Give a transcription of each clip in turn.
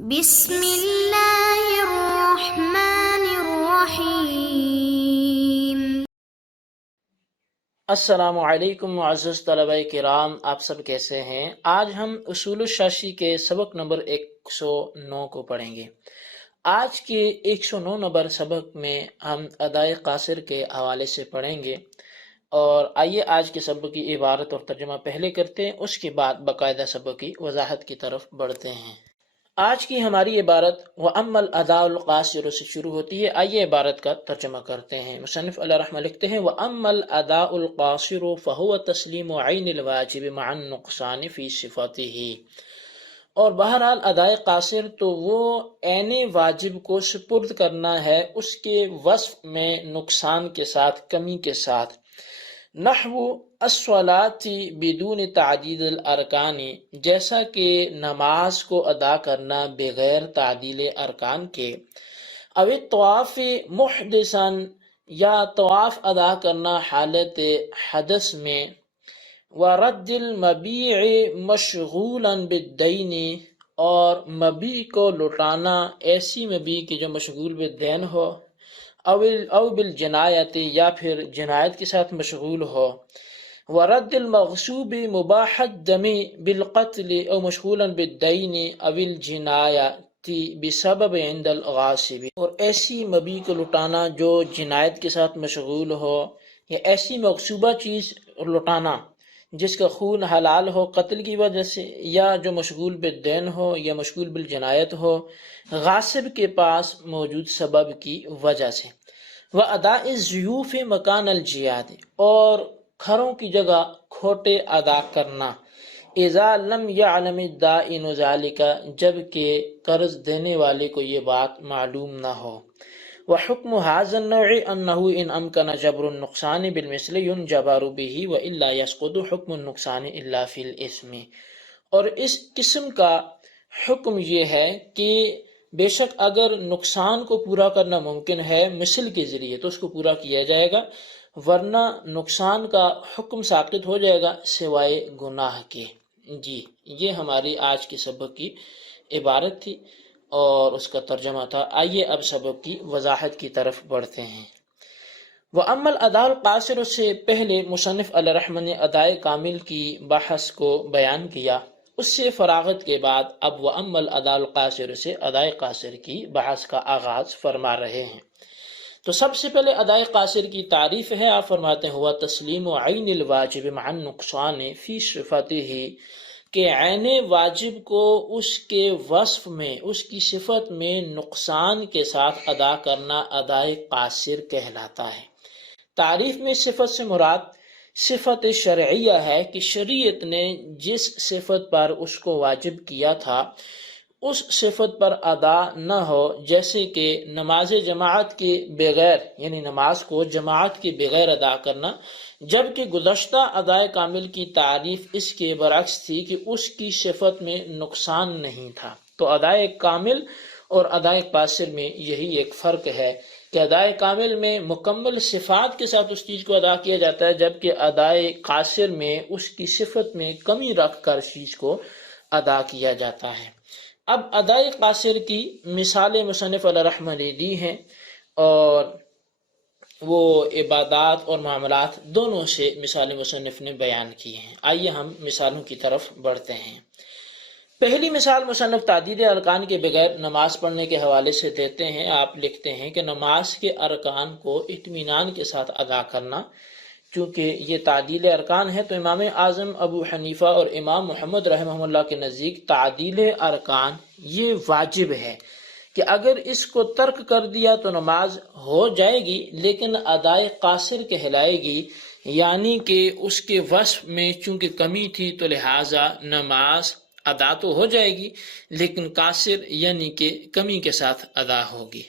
بسم اللہ الرحمن الرحیم۔ السلام علیکم معزز طلبہ کرام، آپ سب کیسے ہیں؟ آج ہم اصول الشاشی کے سبق نمبر 109 کو پڑھیں گے۔ آج کے 109 نمبر سبق میں ہم ادائے قاصر کے حوالے سے پڑھیں گے، اور آئیے آج کے سبق کی عبارت اور ترجمہ پہلے کرتے ہیں، اس کے بعد باقاعدہ سبق کی وضاحت کی طرف بڑھتے ہیں۔ آج کی ہماری عبارت وَأَمَّا الْأَدَاءُ الْقَاصِرُ سے شروع ہوتی ہے۔ آئیے عبارت کا ترجمہ کرتے ہیں۔ مصنف علیہ رحمہ لکھتے ہیں وَأَمَّا الْأَدَاءُ الْقَاصِرُ فَهُوَ تَسْلِيمُ عَيْنِ الْوَاجِبِ مَعَ النُّقْصَانِ فِي صِفَتِهِ۔ اور بہرحال ادائے قاصر تو وہ عین واجب کو سپرد کرنا ہے اس کے وصف میں نقصان کے ساتھ، کمی کے ساتھ۔ نحو الصلاۃ بدون تعدید الارکان، جیسا کہ نماز کو ادا کرنا بغیر تعدیل ارکان کے۔ او طواف محدثا، یا طواف ادا کرنا حالت حدث میں۔ ورد المبیع مشغولا بالدین، اور مبیع کو لوٹانا ایسی مبیع کی جو مشغول بالدین ہو۔ او بالجنایت، یا پھر جنایت کے ساتھ مشغول ہو۔ ورد المغصوب مباح الدم بالقتل او مشغولا بالدین او الجنایت بسبب عند الغاصب، اور ایسی مبیع کو لوٹانا جو جنایت کے ساتھ مشغول ہو، یا ایسی مغصوبہ چیز لوٹانا جس کا خون حلال ہو قتل کی وجہ سے، یا جو مشغول بالدین ہو یا مشغول بالجنایت ہو غاصب کے پاس موجود سبب کی وجہ سے۔ وَأَدَاءِ الضُّيُوفِ مَكَانَ الْجِيَادِ، اور کھروں کی جگہ کھوٹے ادا کرنا۔ اذا لم يعلم الدائن ذلك، جب کہ قرض دینے والے کو یہ بات معلوم نہ ہو۔ وحکم هذا النوع انه ان امکن جبر النقصان بالمثل ينجبر به والا يسقط حکم النقصان الا في الاثم، اور اس قسم کا حکم یہ ہے کہ بے شک اگر نقصان کو پورا کرنا ممکن ہے مثل کے ذریعے تو اس کو پورا کیا جائے گا، ورنہ نقصان کا حکم ساقط ہو جائے گا سوائے گناہ کے۔ جی، یہ ہماری آج کے سبق کی عبارت تھی اور اس کا ترجمہ تھا۔ آئیے اب سبق کی وضاحت کی طرف بڑھتے ہیں۔ وَأَمَّا الْأَدَاءُ الْقَاصِرُ سے پہلے مصنف علیہ رحمہ نے ادائے کامل کی بحث کو بیان کیا، اس سے فراغت کے بعد اب وَأَمَّا الْأَدَاءُ الْقَاصِرُ سے ادائے قاصر کی بحث کا آغاز فرما رہے ہیں۔ تو سب سے پہلے ادائے قاصر کی تعریف ہے۔ آپ فرماتے ہیں ہوا تسلیم عین الواجب مع النقصان فی صفته، کہ عین واجب کو اس کے وصف میں، اس کی صفت میں نقصان کے ساتھ ادا کرنا ادائے قاصر کہلاتا ہے۔ تعریف میں صفت سے مراد صفت شرعیہ ہے کہ شریعت نے جس صفت پر اس کو واجب کیا تھا اس صفت پر ادا نہ ہو، جیسے کہ نماز جماعت کے بغیر، یعنی نماز کو جماعت کے بغیر ادا کرنا، جبکہ گزشتہ ادائے کامل کی تعریف اس کے برعکس تھی کہ اس کی صفت میں نقصان نہیں تھا۔ تو ادائے کامل اور ادائے قاصر میں یہی ایک فرق ہے کہ ادائے کامل میں مکمل صفات کے ساتھ اس چیز کو ادا کیا جاتا ہے، جبکہ ادائے قاصر میں اس کی صفت میں کمی رکھ کر اس چیز کو ادا کیا جاتا ہے۔ اب ادائے قاصر کی مثالیں مصنف علیہ رحمہ نے دی ہیں، اور وہ عبادات اور معاملات دونوں سے مثال مصنف نے بیان کی ہیں۔ آئیے ہم مثالوں کی طرف بڑھتے ہیں۔ پہلی مثال مصنف تعدید ارکان کے بغیر نماز پڑھنے کے حوالے سے دیتے ہیں۔ آپ لکھتے ہیں کہ نماز کے ارکان کو اطمینان کے ساتھ ادا کرنا، چونکہ یہ تعدیل ارکان ہے تو امام اعظم ابو حنیفہ اور امام محمد رحمہ اللہ کے نزدیک تعدیل ارکان یہ واجب ہے کہ اگر اس کو ترک کر دیا تو نماز ہو جائے گی لیکن ادائے قاصر کہلائے گی، یعنی کہ اس کے وصف میں چونکہ کمی تھی تو لہٰذا نماز ادا تو ہو جائے گی لیکن قاصر یعنی کہ کمی کے ساتھ ادا ہوگی۔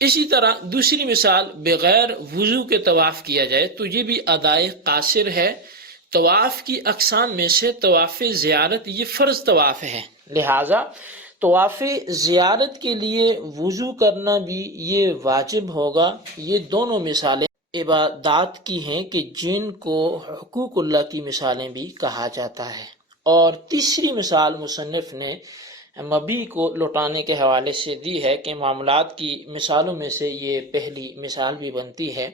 اسی طرح دوسری مثال، بغیر وضو کے طواف کیا جائے تو یہ بھی ادائے قاصر ہے۔ طواف کی اقسام میں سے طواف زیارت یہ فرض طواف ہے، لہٰذا طواف زیارت کے لیے وضو کرنا بھی یہ واجب ہوگا۔ یہ دونوں مثالیں عبادات کی ہیں کہ جن کو حقوق اللہ کی مثالیں بھی کہا جاتا ہے۔ اور تیسری مثال مصنف نے مبی کو لوٹانے کے حوالے سے دی ہے کہ معاملات کی مثالوں میں سے یہ پہلی مثال بھی بنتی ہے۔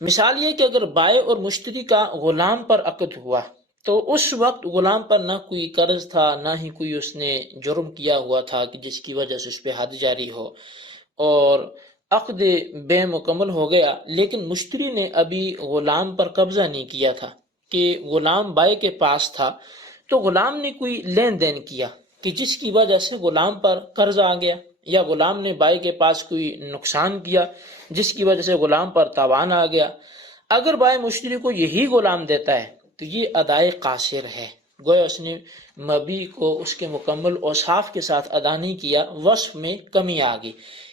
مثال یہ کہ اگر بائع اور مشتری کا غلام پر عقد ہوا تو اس وقت غلام پر نہ کوئی قرض تھا، نہ ہی کوئی اس نے جرم کیا ہوا تھا کہ جس کی وجہ سے اس پہ حد جاری ہو، اور عقد بے مکمل ہو گیا، لیکن مشتری نے ابھی غلام پر قبضہ نہیں کیا تھا کہ غلام بائع کے پاس تھا، تو غلام نے کوئی لین دین کیا کہ جس کی وجہ سے غلام پر قرض آ گیا، یا غلام نے بائع کے پاس کوئی نقصان کیا جس کی وجہ سے غلام پر تاوان آ گیا۔ اگر بائع مشتری کو یہی غلام دیتا ہے تو یہ ادائے قاصر ہے، گویا اس نے مبی کو اس کے مکمل اوصاف کے ساتھ ادا نہیں کیا، وصف میں کمی آ گئی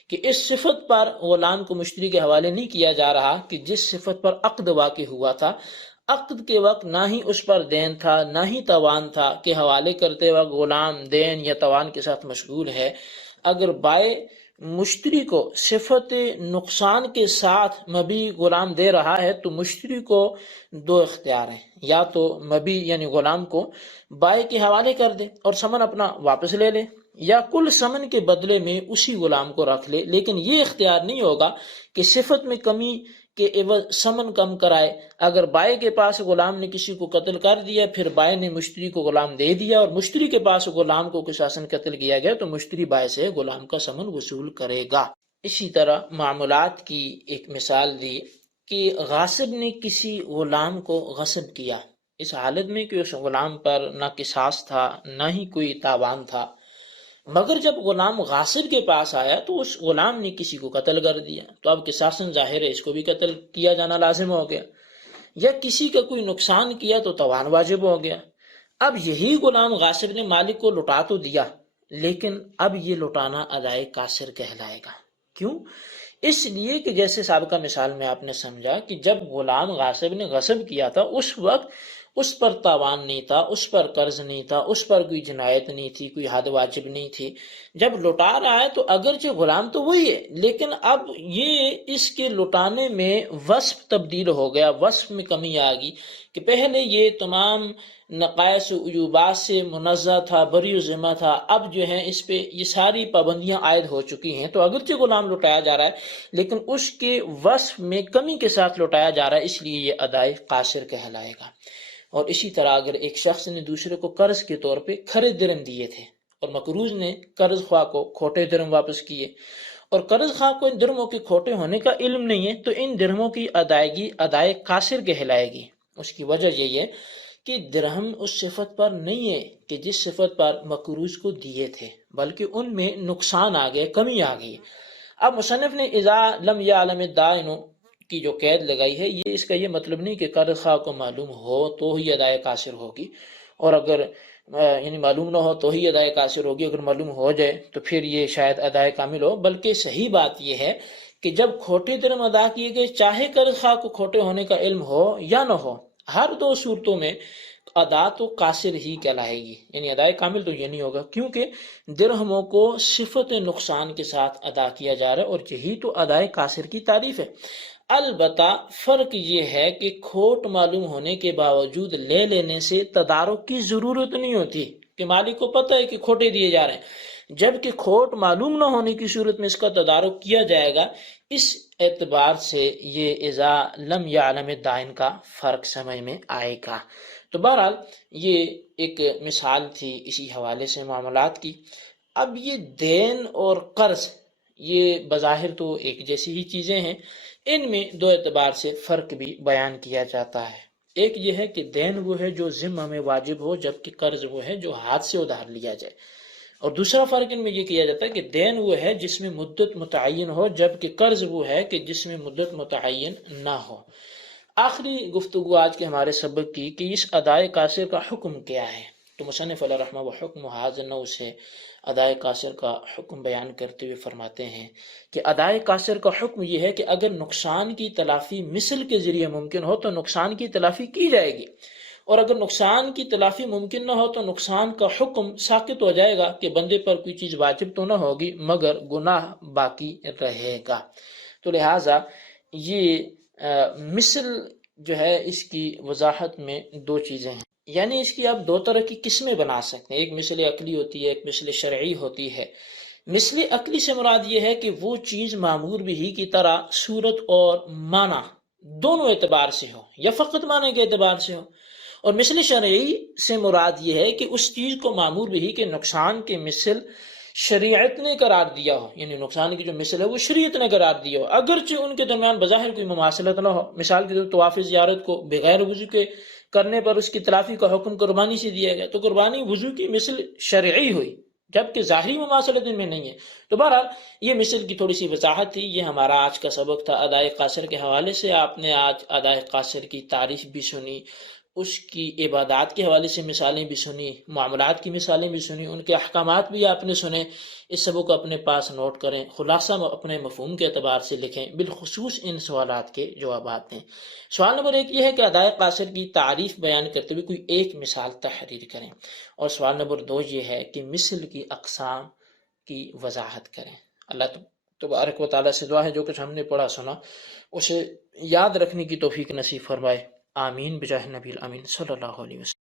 کہ اس صفت پر غلام کو مشتری کے حوالے نہیں کیا جا رہا کہ جس صفت پر عقد واقع ہوا تھا۔ عقد کے وقت نہ ہی اس پر دین تھا نہ ہی توان تھا کہ حوالے کرتے وقت غلام دین یا توان کے ساتھ مشغول ہے۔ اگر بائع مشتری کو صفت نقصان کے ساتھ مبی غلام دے رہا ہے تو مشتری کو دو اختیار ہیں، یا تو مبی یعنی غلام کو بائع کے حوالے کر دے اور ثمن اپنا واپس لے لے، یا کل ثمن کے بدلے میں اسی غلام کو رکھ لے، لیکن یہ اختیار نہیں ہوگا کہ صفت میں کمی کے عوض ثمن کم کرائے۔ اگر بائع کے پاس غلام نے کسی کو قتل کر دیا، پھر بائع نے مشتری کو غلام دے دیا اور مشتری کے پاس غلام کو قصاصاً قتل کیا گیا، تو مشتری بائع سے غلام کا ثمن وصول کرے گا۔ اسی طرح معاملات کی ایک مثال دی کہ غاصب نے کسی غلام کو غصب کیا، اس حالت میں کہ اس غلام پر نہ قصاص تھا نہ ہی کوئی تاوان تھا، مگر جب غلام غاصب کے پاس آیا تو اس غلام نے کسی کو قتل کر دیا، تو اب قصاصاً ظاہر ہے اس کو بھی قتل کیا جانا لازم ہو گیا، یا کسی کا کوئی نقصان کیا تو توان واجب ہو گیا۔ اب یہی غلام غاصب نے مالک کو لٹا تو دیا، لیکن اب یہ لٹانا ادائے قاصر کہلائے گا۔ کیوں؟ اس لیے کہ جیسے سابقہ مثال میں آپ نے سمجھا کہ جب غلام غاصب نے غصب کیا تھا اس وقت اس پر تاوان نہیں تھا، اس پر قرض نہیں تھا، اس پر کوئی جنایت نہیں تھی، کوئی حد واجب نہیں تھی۔ جب لٹا رہا ہے تو اگرچہ غلام تو وہی ہے، لیکن اب یہ اس کے لٹانے میں وصف تبدیل ہو گیا، وصف میں کمی آ گئی کہ پہلے یہ تمام نقائص و عیوبات سے منزہ تھا، بری و ذمہ تھا، اب جو ہے اس پہ یہ ساری پابندیاں عائد ہو چکی ہیں، تو اگرچہ غلام لٹایا جا رہا ہے لیکن اس کے وصف میں کمی کے ساتھ لٹایا جا رہا ہے، اس لیے یہ ادائے قاصر کہلائے گا۔ اور اسی طرح اگر ایک شخص نے دوسرے کو قرض کے طور پہ کھرے درم دیے تھے اور مقروض نے قرض خواہ کو کھوٹے درم واپس کیے، اور قرض خواہ کو ان درموں کے کھوٹے ہونے کا علم نہیں ہے، تو ان درموں کی ادائیگی ادائے قاصر کہلائے گی۔ اس کی وجہ یہی ہے کہ درہم اس صفت پر نہیں ہے کہ جس صفت پر مقروض کو دیے تھے، بلکہ ان میں نقصان آ گئے، کمی آ گئی۔ اب مصنف نے اذا لم یعلم الدائن کی جو قید لگائی ہے، یہ اس کا یہ مطلب نہیں کہ قرض خواہ کو معلوم ہو تو ہی ادائے قاصر ہوگی، اور اگر یعنی معلوم نہ ہو تو ہی ادائے قاصر ہوگی، اگر معلوم ہو جائے تو پھر یہ شاید ادائے کامل ہو۔ بلکہ صحیح بات یہ ہے کہ جب کھوٹے درم ادا کیے گئے، چاہے قرض خواہ کو کھوٹے ہونے کا علم ہو یا نہ ہو، ہر دو صورتوں میں ادا تو قاصر ہی کہلائے گی، یعنی ادائے کامل تو یہ نہیں ہوگا، کیونکہ درہموں کو صفت نقصان کے ساتھ ادا کیا جا رہا ہے، اور یہی تو ادائے قاصر کی تعریف ہے۔ البتہ فرق یہ ہے کہ کھوٹ معلوم ہونے کے باوجود لے لینے سے تدارک کی ضرورت نہیں ہوتی کہ مالک کو پتہ ہے کہ کھوٹے دیے جا رہے ہیں، جبکہ کھوٹ معلوم نہ ہونے کی صورت میں اس کا تدارک کیا جائے گا۔ اس اعتبار سے یہ اذا لم یعلم الدائن کا فرق سمجھ میں آئے گا۔ تو بہرحال یہ ایک مثال تھی اسی حوالے سے معاملات کی۔ اب یہ دین اور قرض یہ بظاہر تو ایک جیسی ہی چیزیں ہیں، ان میں دو اعتبار سے فرق بھی بیان کیا جاتا ہے۔ ایک یہ ہے کہ دین وہ ہے جو ذمہ میں واجب ہو، جبکہ قرض وہ ہے جو ہاتھ سے ادھار لیا جائے، اور دوسرا فرق ان میں یہ کیا جاتا ہے کہ دین وہ ہے جس میں مدت متعین ہو، جبکہ قرض وہ ہے کہ جس میں مدت متعین نہ ہو۔ آخری گفتگو آج کے ہمارے سبق کی کہ اس ادائے قاصر کا حکم کیا ہے، تو مصنف علیہ رحمہ و حکم حاضر نو سے ادائے قاصر کا حکم بیان کرتے ہوئے فرماتے ہیں کہ ادائے قاصر کا حکم یہ ہے کہ اگر نقصان کی تلافی مثل کے ذریعے ممکن ہو تو نقصان کی تلافی کی جائے گی، اور اگر نقصان کی تلافی ممکن نہ ہو تو نقصان کا حکم ساقط ہو جائے گا کہ بندے پر کوئی چیز واجب تو نہ ہوگی مگر گناہ باقی رہے گا۔ تو لہٰذا یہ مثل جو ہے اس کی وضاحت میں دو چیزیں ہیں، یعنی اس کی آپ دو طرح کی قسمیں بنا سکتے ہیں، ایک مثل عقلی ہوتی ہے، ایک مثل شرعی ہوتی ہے۔ مثل عقلی سے مراد یہ ہے کہ وہ چیز معمور بھی کی طرح صورت اور معنی دونوں اعتبار سے ہو یا فقط معنی کے اعتبار سے ہو، اور مثل شرعی سے مراد یہ ہے کہ اس چیز کو معمور بھی کے نقصان کے مثل شریعت نے قرار دیا ہو، یعنی نقصان کی جو مثل ہے وہ شریعت نے قرار دیا ہو، اگرچہ ان کے درمیان بظاہر کوئی مماثلت نہ ہو۔ مثال کے طور پر طواف زیارت کو بغیر وضو کے کرنے پر اس کی تلافی کا حکم قربانی سے دیا گیا، تو قربانی وضو کی مثل شرعی ہوئی، جبکہ ظاہری مماثلت ان میں نہیں ہے۔ تو بہرحال یہ مثل کی تھوڑی سی وضاحت تھی۔ یہ ہمارا آج کا سبق تھا ادائے قاصر کے حوالے سے۔ آپ نے آج ادائے قاصر کی تعریف بھی سنی، اس کی عبادات کے حوالے سے مثالیں بھی سنی، معاملات کی مثالیں بھی سنی، ان کے احکامات بھی آپ نے سنے۔ اس سبق کو اپنے پاس نوٹ کریں، خلاصہ اپنے مفہوم کے اعتبار سے لکھیں، بالخصوص ان سوالات کے جوابات دیں۔ سوال نمبر 1 یہ ہے کہ ادائے قاصر کی تعریف بیان کرتے ہوئے کوئی ایک مثال تحریر کریں، اور سوال نمبر 2 یہ ہے کہ مثل کی اقسام کی وضاحت کریں۔ اللہ تبارک و تعالیٰ سے دعا ہے جو کچھ ہم نے پڑھا سنا اسے یاد رکھنے کی توفیق نصیب فرمائے۔ آمین بجاہ نبی الامین صلی اللہ علیہ وسلم۔